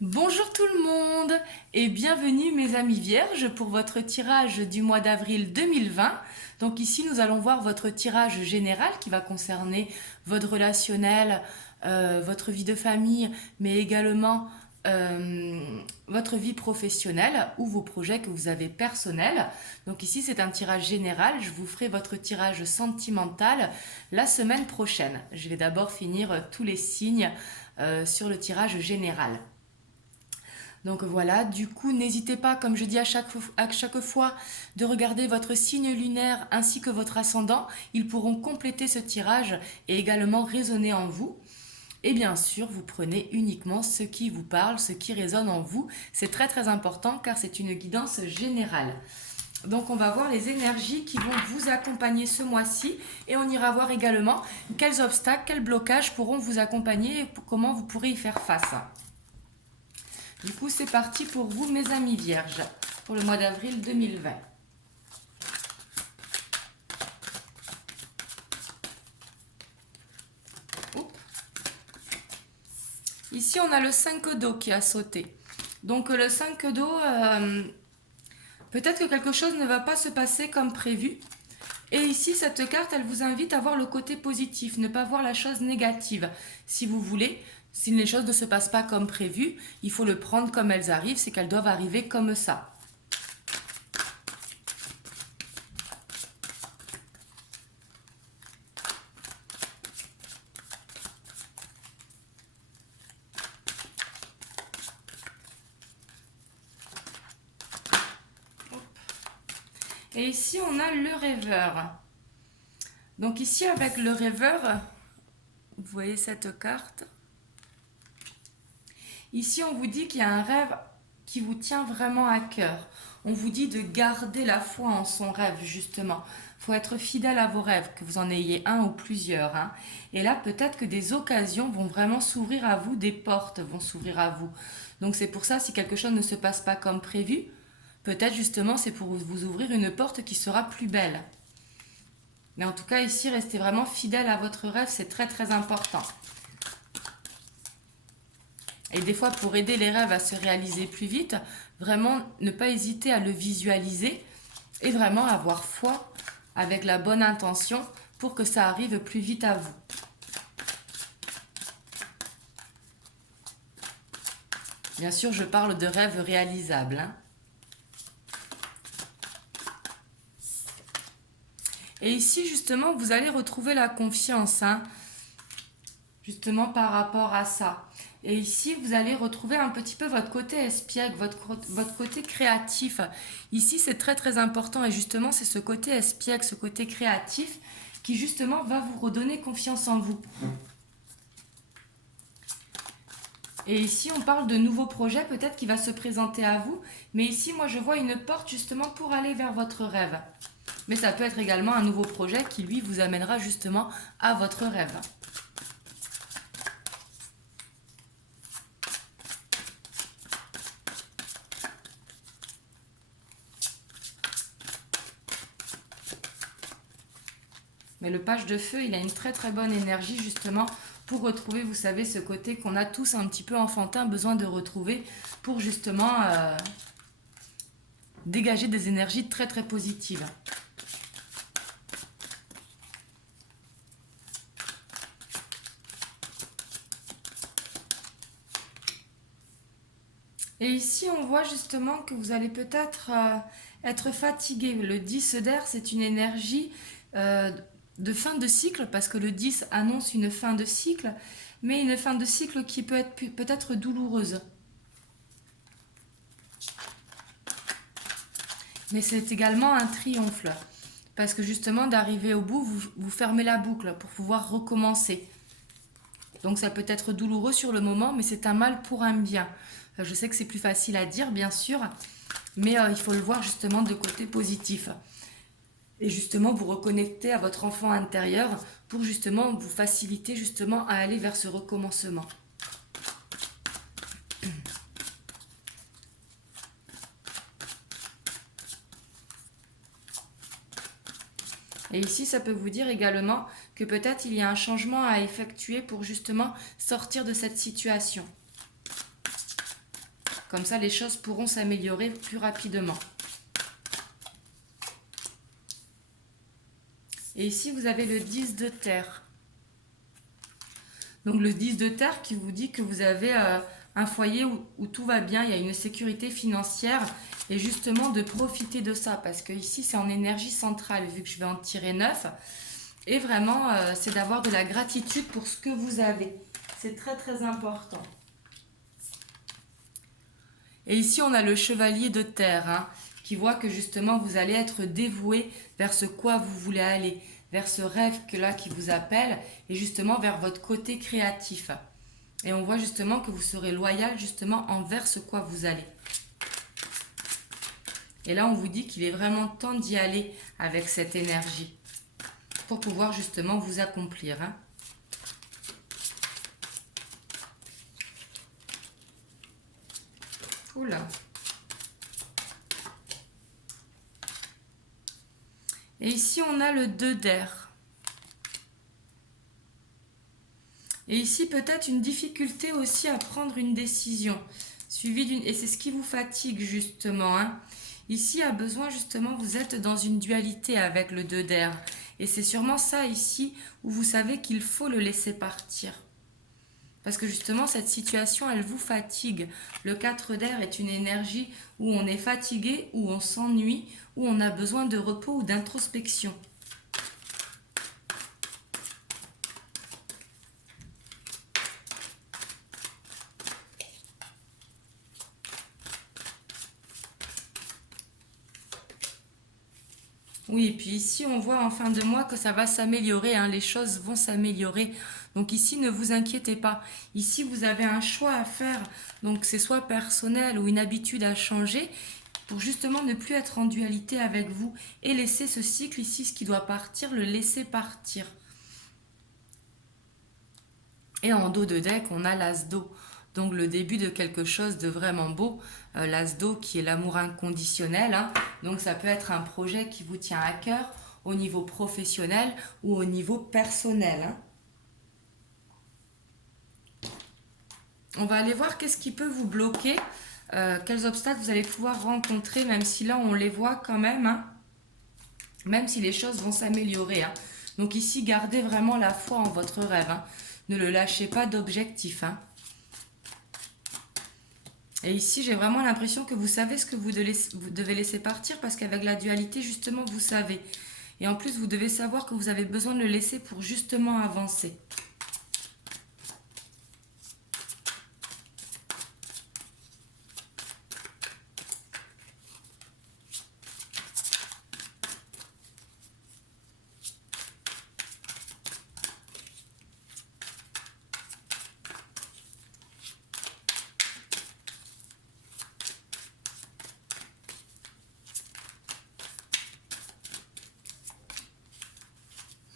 Bonjour tout le monde et bienvenue mes amis vierges pour votre tirage du mois d'avril 2020. Donc ici nous allons voir votre tirage général qui va concerner votre relationnel, votre vie de famille, mais également votre vie professionnelle ou vos projets que vous avez personnels. Donc ici c'est un tirage général, je vous ferai votre tirage sentimental la semaine prochaine. Je vais d'abord finir tous les signes sur le tirage général. Donc voilà, du coup, n'hésitez pas, comme je dis à chaque fois, de regarder votre signe lunaire ainsi que votre ascendant. Ils pourront compléter ce tirage et également résonner en vous. Et bien sûr, vous prenez uniquement ce qui vous parle, ce qui résonne en vous. C'est très très important car c'est une guidance générale. Donc on va voir les énergies qui vont vous accompagner ce mois-ci et on ira voir également quels obstacles, quels blocages pourront vous accompagner et comment vous pourrez y faire face. Du coup, c'est parti pour vous, mes amis vierges, pour le mois d'avril 2020. Oups. Ici, on a le 5 d'eau qui a sauté. Donc, le 5 d'eau, peut-être que quelque chose ne va pas se passer comme prévu. Et ici, cette carte, elle vous invite à voir le côté positif, ne pas voir la chose négative. Si vous voulez, si les choses ne se passent pas comme prévu, il faut le prendre comme elles arrivent, c'est qu'elles doivent arriver comme ça. Et ici, on a le rêveur. Donc ici, avec le rêveur, vous voyez cette carte. Ici, on vous dit qu'il y a un rêve qui vous tient vraiment à cœur. On vous dit de garder la foi en son rêve, justement. Il faut être fidèle à vos rêves, que vous en ayez un ou plusieurs. Et là, peut-être que des occasions vont vraiment s'ouvrir à vous, des portes vont s'ouvrir à vous. Donc c'est pour ça, si quelque chose ne se passe pas comme prévu, peut-être justement c'est pour vous ouvrir une porte qui sera plus belle. Mais en tout cas, ici, restez vraiment fidèle à votre rêve, c'est très très important. Et des fois, pour aider les rêves à se réaliser plus vite, vraiment ne pas hésiter à le visualiser et vraiment avoir foi avec la bonne intention pour que ça arrive plus vite à vous. Bien sûr, je parle de rêves réalisables. Et ici, justement, vous allez retrouver la confiance, justement par rapport à ça. Et ici, vous allez retrouver un petit peu votre côté espiègle, votre côté créatif. Ici, c'est très très important et justement, c'est ce côté espiègle, ce côté créatif qui justement va vous redonner confiance en vous. Et ici, on parle de nouveaux projets peut-être qui va se présenter à vous. Mais ici, moi, je vois une porte justement pour aller vers votre rêve. Mais ça peut être également un nouveau projet qui, lui, vous amènera justement à votre rêve. Mais le page de feu, il a une très très bonne énergie justement pour retrouver, vous savez, ce côté qu'on a tous un petit peu enfantin besoin de retrouver pour justement dégager des énergies très très positives. Et ici, on voit justement que vous allez peut-être être fatigué. Le 10 d'air, c'est une énergie de fin de cycle, parce que le 10 annonce une fin de cycle, mais une fin de cycle qui peut être peut-être douloureuse. Mais c'est également un triomphe, parce que justement, d'arriver au bout, vous fermez la boucle pour pouvoir recommencer. Donc ça peut être douloureux sur le moment, mais c'est un mal pour un bien. Je sais que c'est plus facile à dire, bien sûr, mais il faut le voir justement de côté positif. Et justement, vous reconnecter à votre enfant intérieur pour justement vous faciliter justement à aller vers ce recommencement. Et ici, ça peut vous dire également que peut-être il y a un changement à effectuer pour justement sortir de cette situation. Comme ça, les choses pourront s'améliorer plus rapidement. Et ici, vous avez le 10 de terre. Donc le 10 de terre qui vous dit que vous avez un foyer où tout va bien, il y a une sécurité financière. Et justement, de profiter de ça. Parce que ici, c'est en énergie centrale, vu que je vais en tirer 9. Et vraiment, c'est d'avoir de la gratitude pour ce que vous avez. C'est très, très important. Et ici, on a le chevalier de terre, hein, qui voit que justement, vous allez être dévoué vers ce quoi vous voulez aller, vers ce rêve qui vous appelle, et justement vers votre côté créatif. Et on voit justement que vous serez loyal justement envers ce quoi vous allez. Et là, on vous dit qu'il est vraiment temps d'y aller avec cette énergie pour pouvoir justement vous accomplir, hein. Oula. Et ici, on a le 2 d'air. Et ici, peut-être une difficulté aussi à prendre une décision, suivie d'une... Et c'est ce qui vous fatigue, justement, hein. Ici, à besoin, justement, vous êtes dans une dualité avec le 2 d'air. Et c'est sûrement ça, ici, où vous savez qu'il faut le laisser partir. Parce que justement, cette situation, elle vous fatigue. Le 4 d'air est une énergie où on est fatigué, où on s'ennuie, où on a besoin de repos ou d'introspection. Oui, et puis ici, on voit en fin de mois que ça va s'améliorer, hein, les choses vont s'améliorer. Donc ici, ne vous inquiétez pas. Ici, vous avez un choix à faire. Donc c'est soit personnel ou une habitude à changer pour justement ne plus être en dualité avec vous et laisser ce cycle ici, ce qui doit partir, le laisser partir. Et en dos de deck, on a l'as d'eau. Donc le début de quelque chose de vraiment beau. L'as d'eau qui est l'amour inconditionnel, hein. Donc ça peut être un projet qui vous tient à cœur au niveau professionnel ou au niveau personnel, hein. On va aller voir qu'est-ce qui peut vous bloquer, quels obstacles vous allez pouvoir rencontrer, même si là on les voit quand même, hein, même si les choses vont s'améliorer, hein. Donc ici, gardez vraiment la foi en votre rêve, hein. Ne le lâchez pas d'objectif, hein. Et ici, j'ai vraiment l'impression que vous savez ce que vous devez laisser partir parce qu'avec la dualité, justement, vous savez. Et en plus, vous devez savoir que vous avez besoin de le laisser pour justement avancer.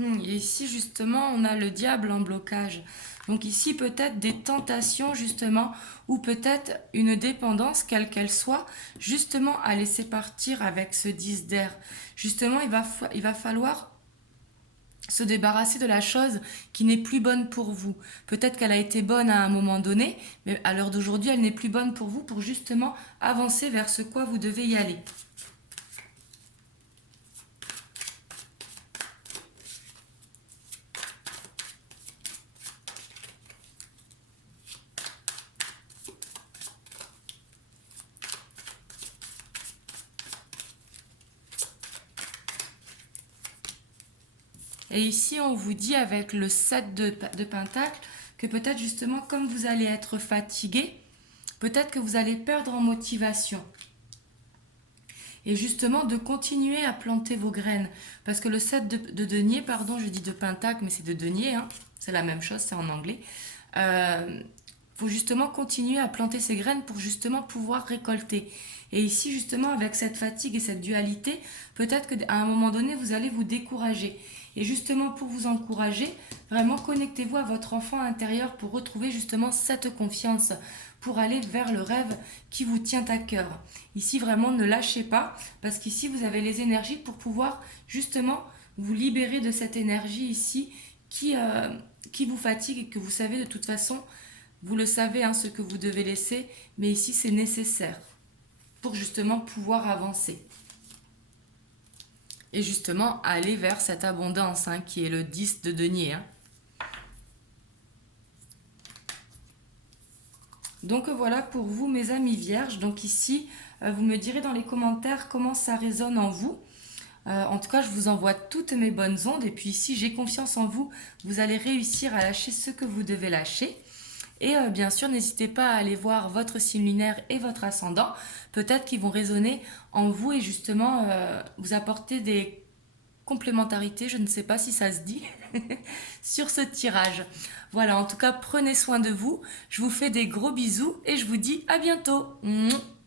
Et ici, justement, on a le diable en blocage. Donc ici, peut-être des tentations, justement, ou peut-être une dépendance, quelle qu'elle soit, justement, à laisser partir avec ce 10 d'air. Justement, il va falloir se débarrasser de la chose qui n'est plus bonne pour vous. Peut-être qu'elle a été bonne à un moment donné, mais à l'heure d'aujourd'hui, elle n'est plus bonne pour vous pour justement avancer vers ce quoi vous devez y aller. Et ici, on vous dit avec le 7 de Pentacle que peut-être justement, comme vous allez être fatigué, peut-être que vous allez perdre en motivation. Et justement, de continuer à planter vos graines. Parce que le 7 de denier, pardon, je dis de Pentacle, mais c'est de denier, hein, c'est la même chose, c'est en anglais. Faut justement continuer à planter ces graines pour justement pouvoir récolter. Et ici, justement, avec cette fatigue et cette dualité, peut-être qu'à un moment donné, vous allez vous décourager. Et justement, pour vous encourager, vraiment connectez-vous à votre enfant intérieur pour retrouver justement cette confiance, pour aller vers le rêve qui vous tient à cœur. Ici, vraiment, ne lâchez pas, parce qu'ici, vous avez les énergies pour pouvoir justement vous libérer de cette énergie ici qui vous fatigue et que vous savez de toute façon Vous le savez, hein, ce que vous devez laisser, mais ici c'est nécessaire pour justement pouvoir avancer. Et justement aller vers cette abondance, hein, qui est le 10 de denier. Hein. Donc voilà pour vous mes amis vierges. Donc ici, vous me direz dans les commentaires comment ça résonne en vous. En tout cas, je vous envoie toutes mes bonnes ondes. Et puis ici, j'ai confiance en vous. Vous allez réussir à lâcher ce que vous devez lâcher. Et bien sûr, n'hésitez pas à aller voir votre signe lunaire et votre ascendant. Peut-être qu'ils vont résonner en vous et justement vous apporter des complémentarités, je ne sais pas si ça se dit, sur ce tirage. Voilà, en tout cas, prenez soin de vous. Je vous fais des gros bisous et je vous dis à bientôt. Mouah.